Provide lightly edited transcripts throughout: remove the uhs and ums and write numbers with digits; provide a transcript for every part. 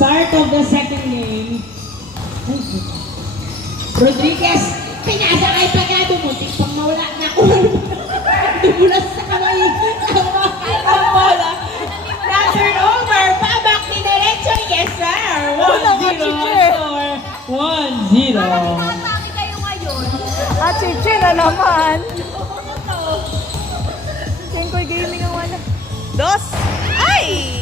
start of the second game. Rodriguez, pinasa kay Pagado. Muntik pang mawala na dumulas sa kamay. Ang bola. Na-turn over. Pabak ni Derecho. Yes, sir. 1-0 score. 1-0. Nakakami kayo ngayon. At Chichi na naman. Sengkoy gaming ang wala. Dos! Ay!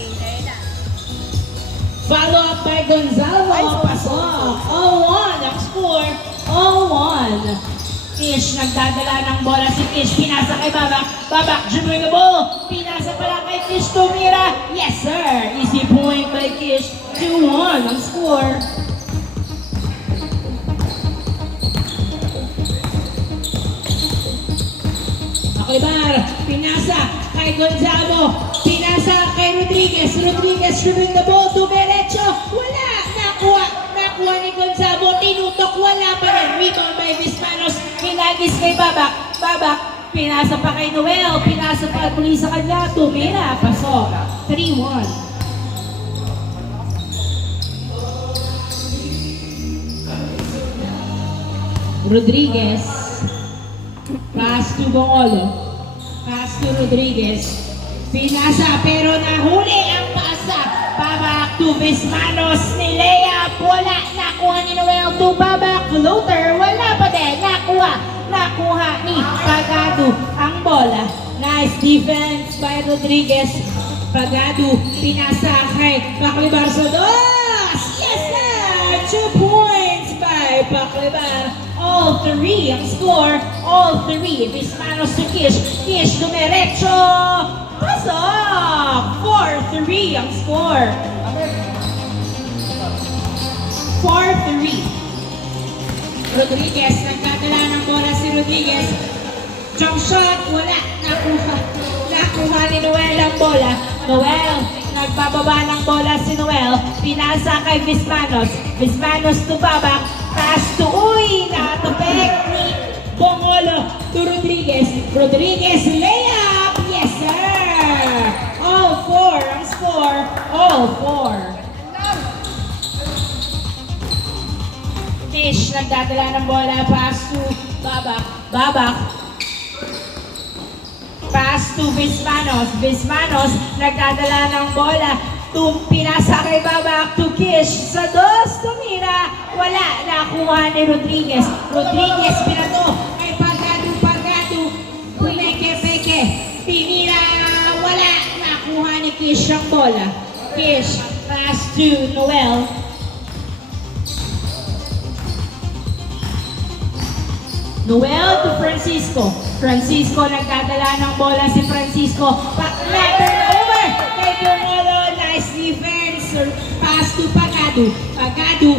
Follow up by Gonzalo. Ay, Pasok. 0-1 ang score. 0-1. Kish, nagdadala ng bola si Kish. Pinasa kay Babak. Babak, dribbling the ball. Pinasa pala kay Kish. Tumira. Yes, sir. Easy point by Kish. 2-1 ang score. Aklibar, pinasa kay Gonzalo. Pinasa kay Rodriguez. Rodriguez dribbling the ball to Derecho. Wala. Nakuha ni Gonzalo. Tinutok. Wala pa rin. Rebound by Vismanos. Hinagis kay Babak. Babak. Pinasa pa kay Noel. Pinasa pa muli sa kanya. Tumira. Pasok. 3-1. Rodriguez. Pass to Bongolo. Pass to Rodriguez. Pinasa pero nahuli ang pasa. Babak to Vismanos ni Lea. Wala. Nakuha ni Noel to Babak. Floater. Wala pa din. Nakuha ni Pagado ang bola. Nice defense by Rodriguez. Pagado. Pinasa kay Paclibar sa dos. Yes, sir! 2 points by Paclibar. All three ang score. All three. Vismanos to Kish. Kish dumiretso. Pasok. 4-3 ang score. 4-3. Rodriguez. Nagkadala ng bola si Rodriguez. Jump shot. Wala. Nakuha ni Noel ang bola. Noel. Nagbababa ng bola si Noel. Pinasa kay Vismanos. Vismanos to Babak. Pass to natapek ni Bongolo to Rodriguez. Rodriguez layup. Yes, sir. All 4 ang score. All 4. Kish nagdadala ng bola. Pass to Babak. Babak. Pass to Vismanos. Vismanos nagdadala ng bola. Pinasa kay Babak to Kish. Sa dos, tumira. Wala. Nakuha ni Rodriguez. Rodriguez pinato kay Pagado. Peke. Pinira. Wala. Nakuha ni Kish ang bola. Kish. Pass to Noel. Noel to Francisco. Francisco nagdadala ng bola si Francisco. Turn over kay Bongolo. Nice defense. Pass to Pagado. Pagado.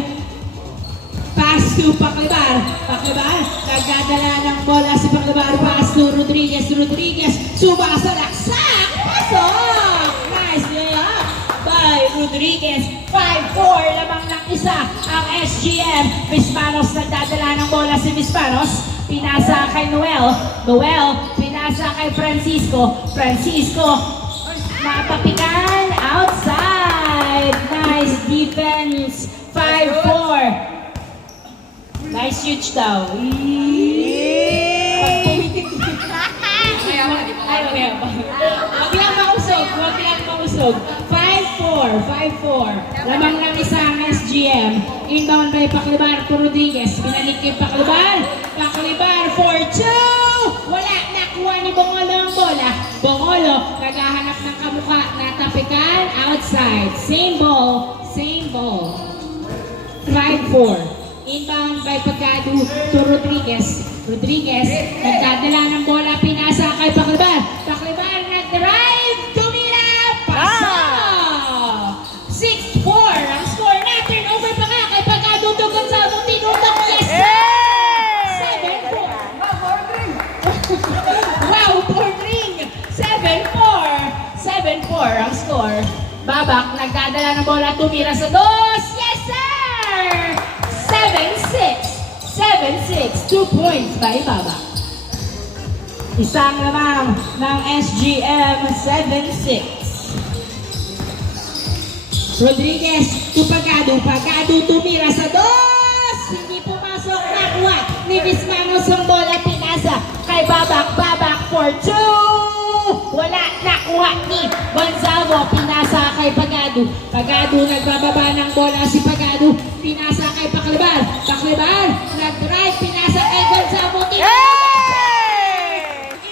Pass to Paclibar. Paclibar. Nagdadala ng bola si Paclibar. Pass to Rodriguez. Rodriguez. Suba sa laksak. Pasok. Nice layup by Rodriguez. 5-4. Lamang ng isa ang SGM. Vismanos nagdadala ng bola si Vismanos. Pinasa kay Noel. Noel, pinasa kay Francisco. Francisco, napapikan outside. Nice defense. 5-4. Nice shoot daw. Huwag lang mausog. 5-4. Lamang lang isa ang SGM. Inbound by Paclibar to Rodriguez. Binalik kay Paclibar. Paclibar for 2. Wala. Nakuha ni Bongolo ang bola. Bongolo naghahanap ng kamukha. Natapikan outside. Same ball. 5-4. Inbound by Pagado to Rodriguez. Rodriguez nagdadala ng bola. Pinasa kay Paclibar. Paclibar nag-drive. Tumira. Pasok. 6-4 ang score. Na-turn over pa nga kay Pagado to Gonzalo. Tinutok. Yes, sir! 7-4. Wow, fourth ring. 7-4 ang score. Babak nagdadala ng bola. Tumira sa dos. Yes, sir! 7-6. 2 points by Babak. Isang lamang ng SGM. 7-6. Rodriguez to Pagado. Pagado tumira sa dos. Hindi pumasok. Nakuha ni Bismanos ang bola. Pinasa kay Babak. Babak for two. Wala. Nakuha ni Gonzalo. Pinasa kay Pagado. Pagado nagbababa ng bola si Pagado. Pinasa kay Paclibar. Paclibar nag-drive. Pinasa kay Gonzalo.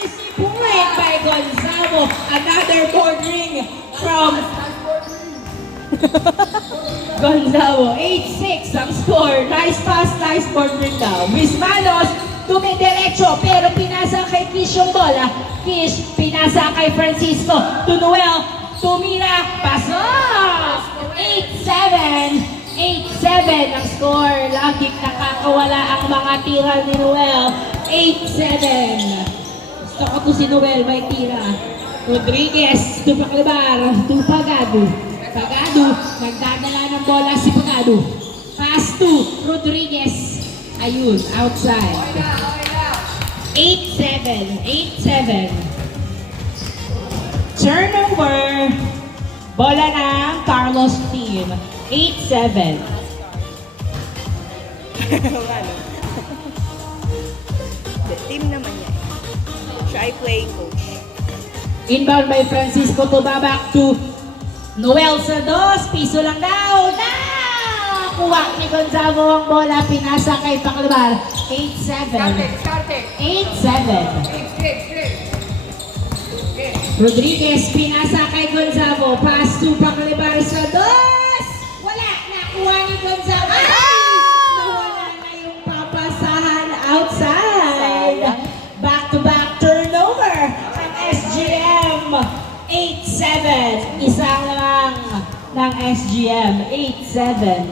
Easy point by Gonzalo. Another board ring from Gonzalo. 8-6 ang score. Nice pass, nice board ring daw. Bismanos tumidiretso pero pinasa kay Kish yung bola. Kish pinasa kay Francisco. To Noel. Tumira. Pasok! 8-7. 8-7 ang score. Laging nakakawala ang mga tira ni Noel. 8-7. Gusto ko to si Noel, may tira. Rodriguez, to Paclibar, to Pagado. Pagado, nagdadala ng bola si Pagado. Pass to Rodriguez. Ayun, outside. 8-7. 8-7. Turnover. Bola ng Carlos team. 8-7. Team naman yan. Siya ay playing coach. Inbound by Francisco to Babak to Noel sa dos. Piso lang daw. Kuha ni Gonzalo ang bola. Pinasa kay Paclibar. 8-7. 8-7. Rodriguez pinasa kay Gonzalo. Pass to Paclibar sa dos. Wala. Nakuha ni Gonzalo. Nawala na yung papasahan outside. Back-to-back turnover ng SGM. 8-7. Isang lang ng SGM. 8-7.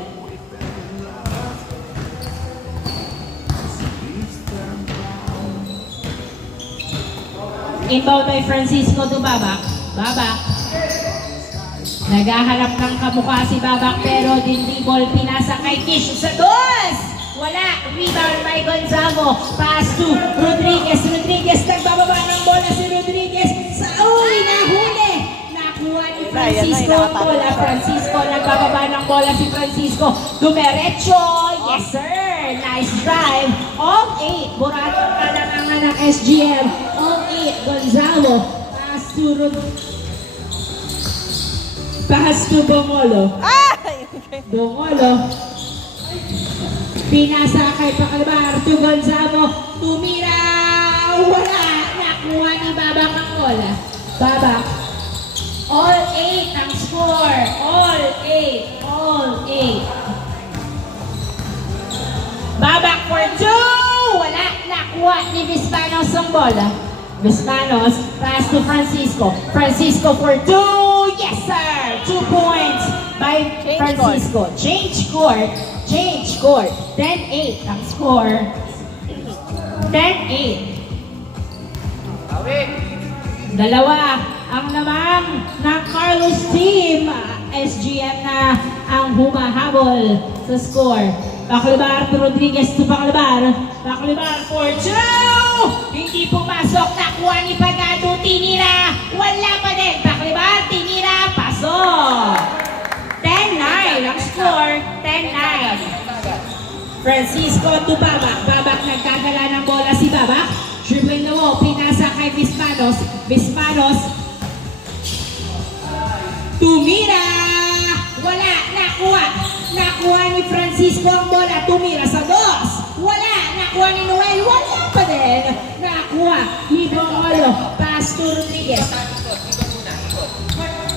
Inbound by Francisco to Babak. Babak. Naghahanap ng kamukha si Babak pero hindi ball pinasa kay Kish sa dos. Wala. Rebound by Gonzalo. Pass to Rodriguez. Rodriguez nagbababa ng bola si Rodriguez. Sa nahuli. Nakuha ni Francisco ang bola. Francisco nagbababa ng bola si Francisco. Dumerecho. Yes sir. Nice drive. All 8. Buratong kalangangan ng SGM. All 8. Gonzalo. Pass to Pass to Bongolo. Bongolo. Pinasa kay Paclibar to Gonzalo. Tumira. Wala. Nakuha ni Babak ang bola. Babak. All 8 ang score. All 8. All 8. Babak for 2. Wala. Nakuha ni Bismanos ang bola. Bismanos. Pass to Francisco. Francisco for 2. Yes sir. 2 points by Francisco. Change court. Change court. 10-8 ang score. 10-8. Dalawa ang lamang ng Carlos team. SGM na ang humahabol sa score. Paclibar to Rodriguez to Paclibar. Paclibar for 2. Hindi pumasok. Nakuha ni Pagado. Tinira. Wala pa din. Paclibar. Tinira. Pasok. 10-9 ang score. 10-9. Francisco to Babak. Babak nagkagala ng bola si Babak. Dribbling the wall. Pinasa kay Bismanos. Bismanos. Tumira. Wala. Nakuha. Nakuha ni Francisco ang bola. Tumira sa dos. Wala. Nakuha ni Noel. Wala pa din. Nakuha ni Bongolo. Pass to Rodriguez.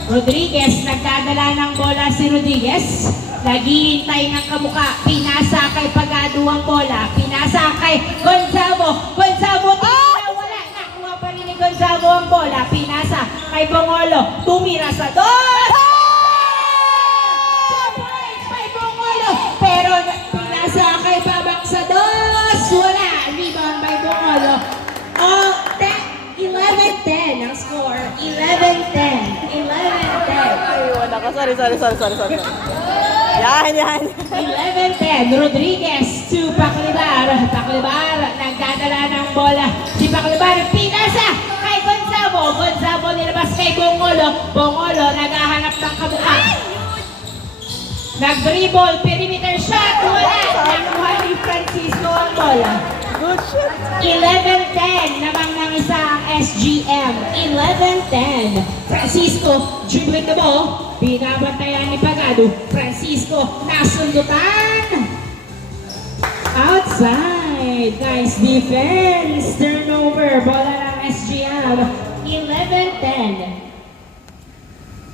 Rodriguez. Nagdadala ng bola si Rodriguez. Naghihintay ng kamuka. Pinasa kay Pagado ang bola. Pinasa kay Gonzalo. Gonzalo. Wala. Nakuha pa rin ni Gonzalo ang bola. Pinasa kay Bongolo. Tumira sa dos. Pero pinasa kay Babak sa dos. Wala. Rebound by Bongolo. 11-10 ang score. 11-10. 11-10. Ay, wala ka. Sorry. Yan. 11-10. Rodriguez to Paclibar. Paclibar nagdadala ng bola. Si Paclibar pinasa kay Gonzalo. Gonzalo nilabas kay Bongolo. Bongolo naghahanap ng kamukha. Nag-dribble, perimeter shot, wala. Nakuha ni Francisco ang bola. Good shot. 11-10 namang ng isang SGM. 11-10. Francisco, dribbling the ball. Binabantayan ni Pagado. Francisco, nasundutan. Outside. Nice defense. Turnover. Bola ng SGM. 11-10.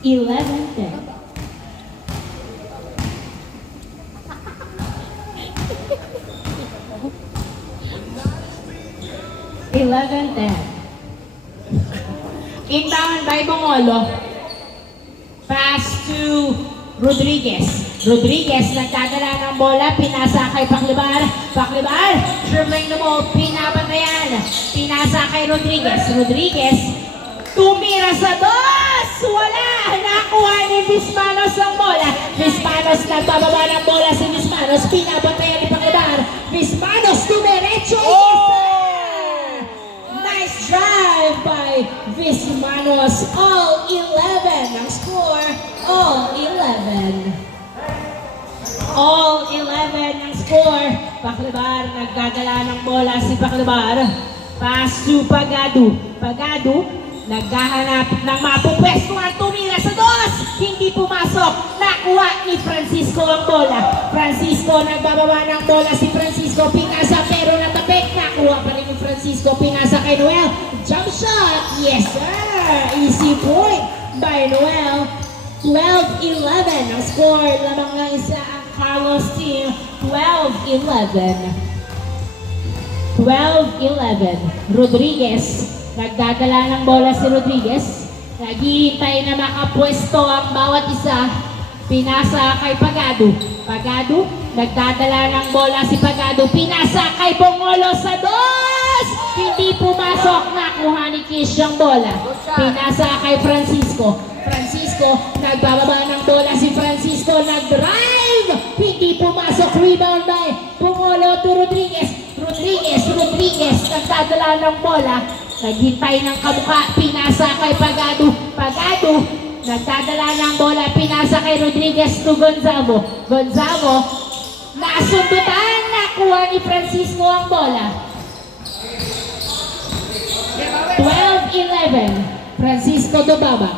11-10. 11-10. Inbound by Bongolo. Pass to Rodriguez. Rodriguez nagdadala ng bola, pinasa kay Paclibar. Paclibar, dribbling the ball, pinabantayan. Pinasa kay Rodriguez. Rodriguez, tumira sa dos! Wala! Nakuha ni Vismanos ang bola. Vismanos nagbababa ng bola si Vismanos. Pinabantayan ni Paclibar. Vismanos, tumiretso. Nice drive by Vismanos. All 11 ang score. All 11. All 11 ang score. Paclibar, nagdadala ng bola si Paclibar. Pass to Pagado. Pagado, naghahanap ng mapupwestuhan, tumira sa dos. Hindi pumasok. Nakuha ni Francisco ang bola. Francisco, nagbababa ng bola si Francisco. Pinasa pero natapik. Nakuha pa rin ni Francisco. Pinasa kay Noel. Jump shot. Yes sir. Easy point by Noel. 12-11 ang score. Lamang ng isa ang Carlos team. 12-11. 12-11. Rodriguez. Nagdadala ng bola si Rodriguez. Naghihintay na makapwesto ang bawat isa. Pinasa kay Pagado. Pagado, nagdadala ng bola si Pagado. Pinasa kay Bongolo sa dos! Hindi pumasok. Nakuha ni Kish ang bola. Pinasa kay Francisco. Francisco, nagbababa ng bola si Francisco. Nag-drive! Hindi pumasok. Rebound by Bongolo to Rodriguez. Rodriguez, nagdadala ng bola. Naghintay ng kamuka, pinasa kay Pagado. Pagado, nagdadala ng bola, pinasa kay Rodriguez to Gonzalo. Gonzalo, nasundutan, nakuha ni Francisco ang bola. 12-11, Francisco to Babak.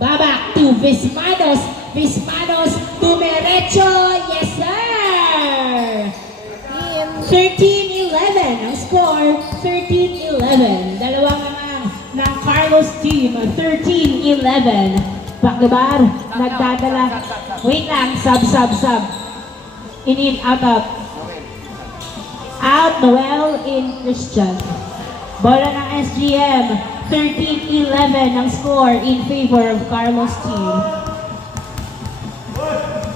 Babak to Vismanos. Vismanos to Merecho. Yes sir! 13-11 ang score. 13-11. Dalawang ng Carlos team. 13-11. Paclibar, nagdadala. Wait lang. Sub. In, out. Out, Noel, in, Christian. Bola ng SGM. 13-11 ang score in favor of Carlos team.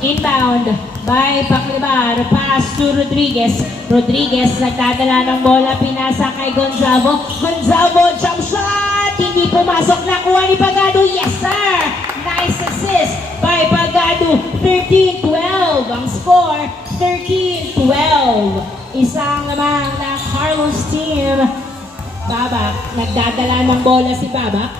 Inbound by Paclibar. Pass to Rodriguez. Rodriguez, nagdadala ng bola. Pinasa kay Gonzalo. Gonzalo, jump shot! Hindi pumasok. Nakuha ni Pagado. Yes, sir! Nice assist by Pagado. 13-12 ang score. 13-12. Isang lamang na Carlos team. Babak, nagdadala ng bola si Babak.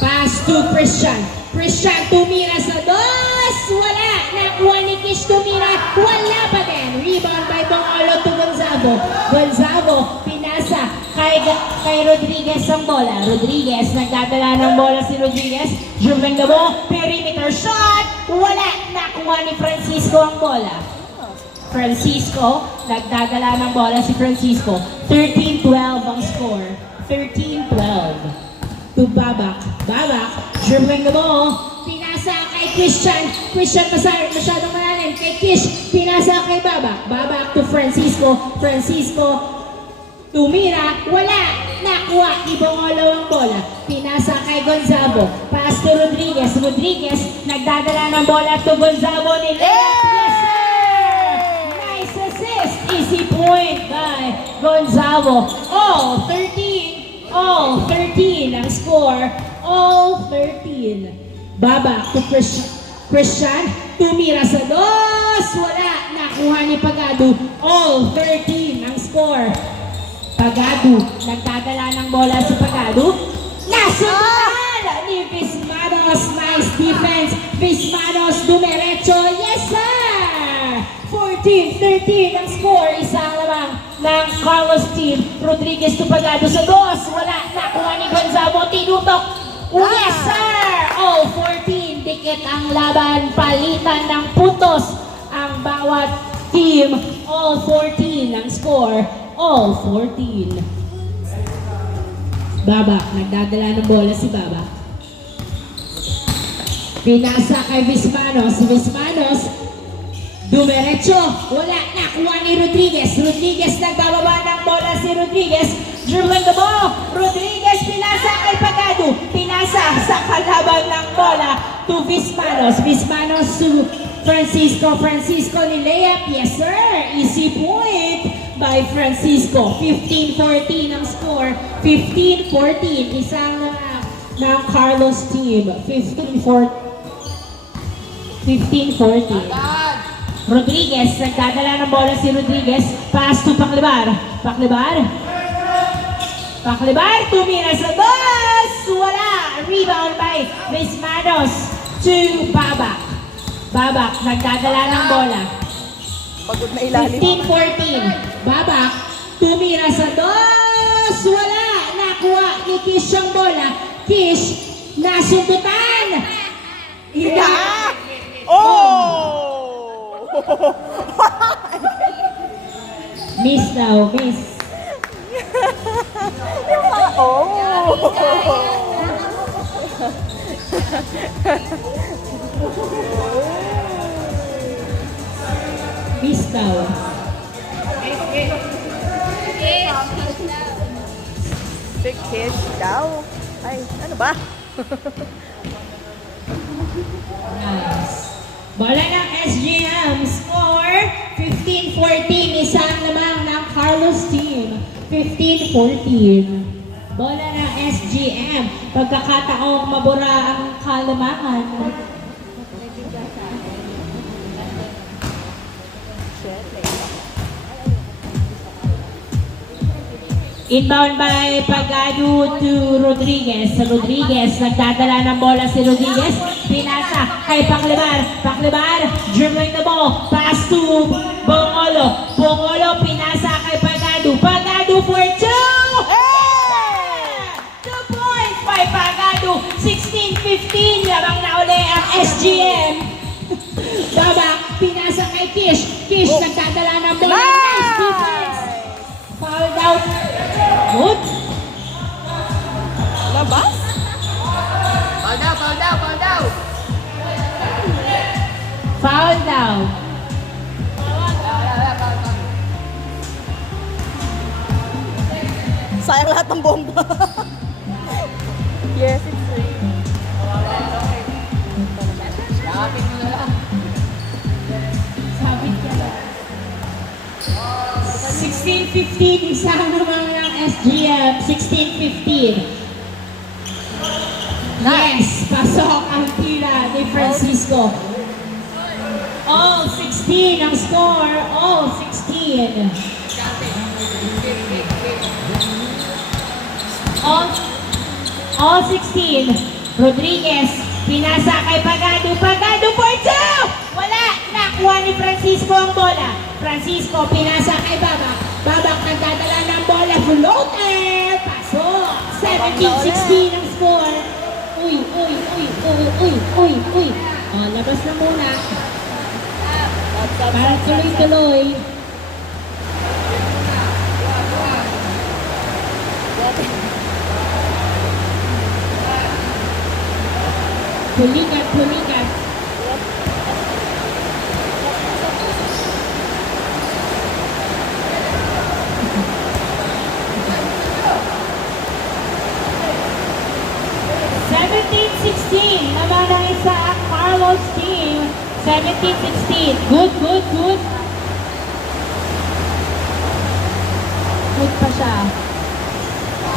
Pass to Christian. Christian, tumira sa dos. Wala. Nakuha ni Kish, tumira. Wala pa din. Rebound by Bongolo to Gonzalo. Gonzalo, pinasa kay Rodriguez ang bola. Rodriguez, nagdadala ng bola si Rodriguez. Dribbling the ball. Perimeter shot. Wala. Nakuha ni Francisco ang bola. Francisco, nagdadala ng bola si Francisco. 13-12 ang score. 13-12. To Babak. Babak, dribbling the ball. Pinasa kay Christian. Christian masyadong malalim. Kay Kish, pinasa kay Babak. Babak to Francisco. Francisco, tumira. Wala. Nakuha ni Bongolo ang bola. Pinasa kay Gonzalo. Pass to Rodriguez. Rodriguez, nagdadala ng bola to Gonzalo ni Lea. Yes, sir! Nice assist. Easy point by Gonzalo. All 13 ang score. All 13. Babak to Christian. Tumira sa dos. Wala. Nakuha ni Pagado. All 13 ang score. Pagado. Nagdadala ng bola si Pagado. Nasundan ni Vismanos. Nice defense. Bismanos, dumiretso. Yes, sir! 14-13 ang score. Isang lamang ng Carlos team. Rodriguez Tupagado sa dos. Wala. Nakuha ni Gonzalo. Tinutok. Yes, sir! Oh, 14. Dikit ang laban. Palitan ng puntos ang bawat team. All 14 ang score. All 14. Baba. Nagdadala ng bola si Baba. Pinasa kay Bismanos. Bismanos. Dumiretso. Wala. Nakuha ni Rodriguez. Rodriguez nagbababa ng bola si Rodriguez. Dribbling the ball. Rodriguez pinasa kay Pagado. Pinasa sa kalaban ng bola to Bismanos. Bismanos to Francisco. Francisco ni layup. Yes, sir. Easy point by Francisco. 15-14 ang score. 15-14. Isang ng Carlos team. 15-14. Rodriguez, nagdadala ng bola si Rodriguez. Pass to Paclibar. Paclibar. Paclibar, tumira sa dos. Wala. Rebound by Bismanos to Babak. Babak, nagdadala ng bola. Pagod na ilalim. 15-14. Babak, tumira sa dos. Wala. Nakuha ni Kish ang bola. Kish, nasundutan. Yeah! Oh! Miss daw, miss. Yung mga, oh! Miss daw. Big kiss daw. Ay, ano ba? Nice. Bola ng SGM. Score 15-14. Isang lamang ng Carlos team. 15-14. Bola ng SGM. Pagkakataong mabura ang kalamangan. Inbound by Pagado to Rodriguez. Rodriguez, nagdadala ng bola si Rodriguez. Pinasa kay Paclibar. Paclibar, dribbling the ball. Pass to Bongolo. Bongolo, pinasa kay Pagado. Pagado for two! 2 points by Pagado. 16-15. Labang na uli ang SGM. Babak, pinasa kay Kish. Kish, nagdadala ng bola. Nice defense. Fouled out. Good. Labas? Foul daw. Sayang lahat ng bomba. Yes, it's free. Sabit ka lang. 16-15. Isa naman ng SGM. 16-15. Yes, pasok ang tira ni Francisco. All 16 ang score. All 16. All 16. Rodriguez, pinasa kay Pagado. Pagado for two! Wala! Nakuha ni Francisco ang bola. Francisco, pinasa kay Babak. Babak nagdadala ng bola. Floater! Pasok! 17-16 ang score. Uy, uy, uy, uy, uy, uy, uy. O, labas na muna. Para tuloy-tuloy. Pulikat, pulikat. Naman ang isa ang Carlos team. 17-16. Good, good, good. Good pa siya.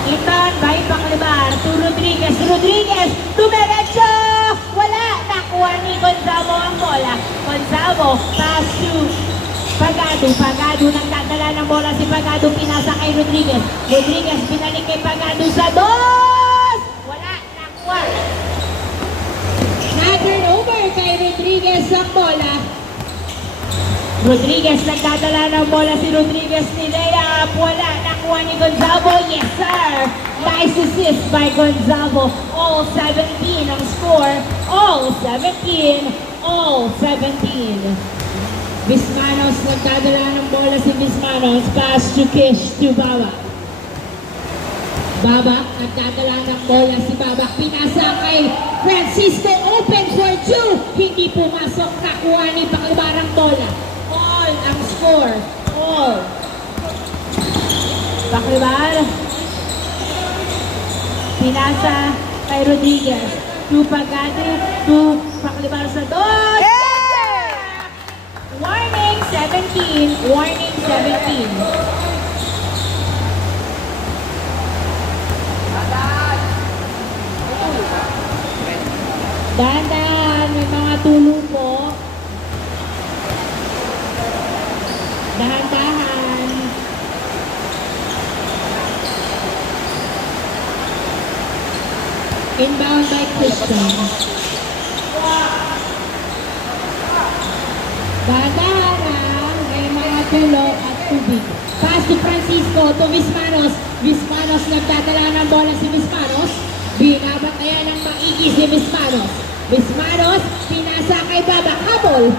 Inbound by Paclibar to Rodriguez. Rodriguez, dumiretso! Wala! Nakuha ni Gonzalo ang bola. Gonzalo, pass to Pagado. Pagado nagdadala ng bola si Pagado. Pinasa kay Rodriguez. Rodriguez, pinalik kay Pagado sa dos! Wala! Nakuha. kay Rodriguez ang bola. Rodriguez nagdadala ng bola si Rodriguez ni Lea. Wala, nakuha ni Gonzalo. Yes sir! Nice assist by Gonzalo. All 17 ang score. All 17. All 17. Bismanos nagdadala ng bola si Bismanos. Pass to Kish to Babak. Babak nagdadala ng bola si Babak. Pinasa kay Francisco. Open for two. Hindi pumasok. Nakuha ni Paklibarang bola. All ang score. All. Paklibar. Pinasa kay Rodriguez. To Pagado. To Paklibar sa dos. Warning 17. Warning 17. Dahan-dahan, may mga tulong po. Dahan-dahan. Inbound by Christian. Dahan-dahan lang, may mga tulong at tubig. Pass to Francisco, to Bismanos. Bismanos nagdadala ng bola si Bismanos. Binabantayan ng maigi si Bismanos. Bismanos, pinasa kay Babak. Habol.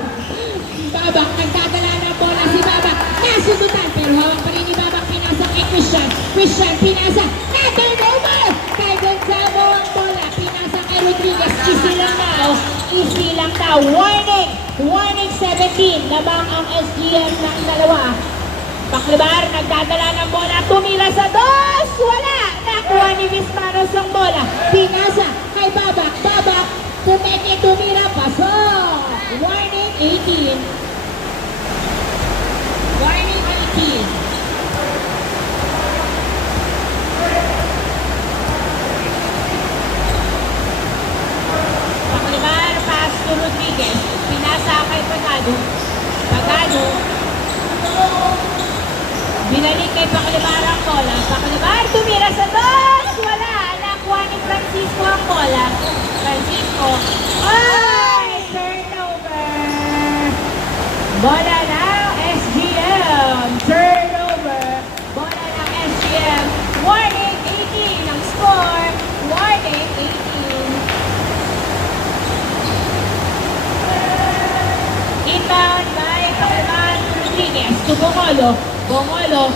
Babak, nagdadala ng bola si Babak. Nasundutan, pero hawak pa rin ni Babak. Pinasa kay Christian. Christian, pinasa. Na-turn over! Kay Gonzalo ang bola. Pinasa kay Rodriguez. Easy lang daw. Easy lang daw. Warning! Warning 17. Labang ang SGM ng dalawa. Paklibar, nagdadala ng bola. Tumila sa dos! Wala! Nakuha ni Bismanos ang bola. Pinasa kay Babak. Babak, pumeke, tumira, pasok! Warning 18. Warning 18. Paklibar, pass to Rodriguez. Pinasa kay Pagado. Pagado. Binalik kay Paklibar ang bola. Paklibar, tumira sa dos! Wala! Nakuha ni Francisco ang bola. Francisco. Ay! Turnover! Bola ng SGM. Turnover. Bola ng SGM. Warning 18 ang score. Warning 18. Inbound by Paklibar Rodriguez to Bongolo. Bongolo,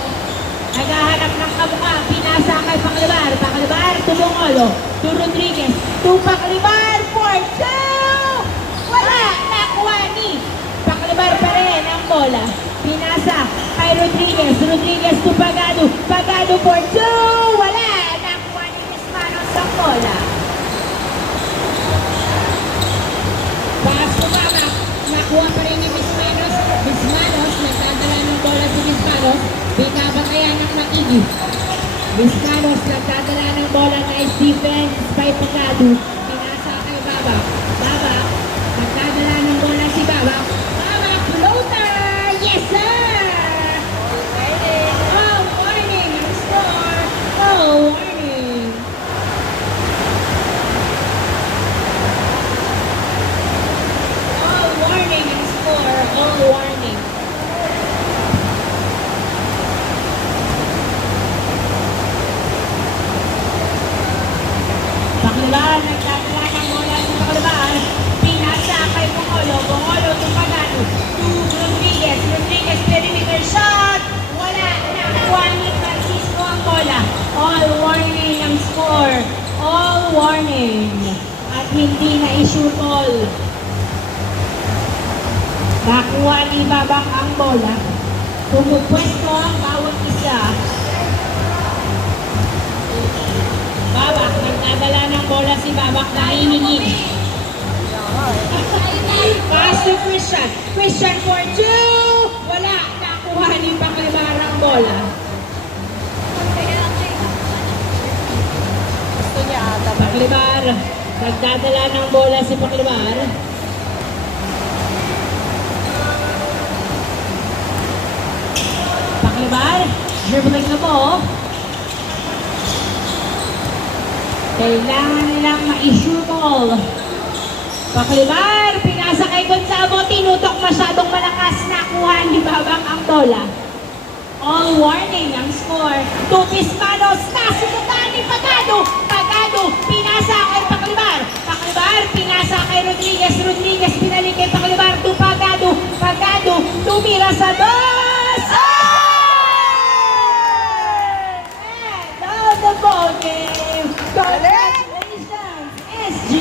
naghahanap ng kamukha, pinasa kay Paklibar. Paklibar to Bongolo, to Rodriguez, to Paklibar for two! Wala! Nakuha ni Paklibar pa rin ang bola. Pinasa kay Rodriguez. Rodriguez to Pagado. Pagado for two! Wala! Nakuha ni Bismanos ang bola. Pass to Babak. Nakuha pa rin ni Bismanos. Bismanos, nagdadala ng bola si Bismanos. Binabantayan ng maigi. Bismanos, nagdadala ng bola. Nice defense by Pagado. Pinasa kay Babak. Babak, nagdadala ng bola si Babak. Babak, floater! Yes, sir! Oh, warning! Ang score! Oh, warning! Oh, warning! Ang score! Oh, warning! Paklibar, nagdadala ng bola si Paklibar. Pinasa kay Bongolo. Bongolo to Pagano. To Rodriguez. Rodriguez, perimeter shot. Wala. Nakuha ni Francisco ang bola. All warning ang score. All warning. At hindi na i-shoot all. Nakuha ni Babak ang bola. Pumupwesto ang bawat isa. Babak, nagdadala ng bola si Babak na hiningin. Pass to Christian. Christian for two! Wala. Nakuha ni Paklibar ang bola. Gusto niya ata ba? Paklibar, nagdadala ng bola si Paklibar. Paklibar, dribbling na po. Kailangan nilang ma-issue ball. Paklibar, pumasa kay Gonzalo, tinutok masyadong malakas, nakuha ni Babak ang bola. All warning ang score. Tupis manos, nasubukan ni Pagado. Pagado, pinasa kay Paclibar. Paclibar, pinasa kay Rodriguez. Rodriguez, pinalik kay Paclibar to Pagado. Pagado, tumira sa dos! And on the ball game, congratulations, SG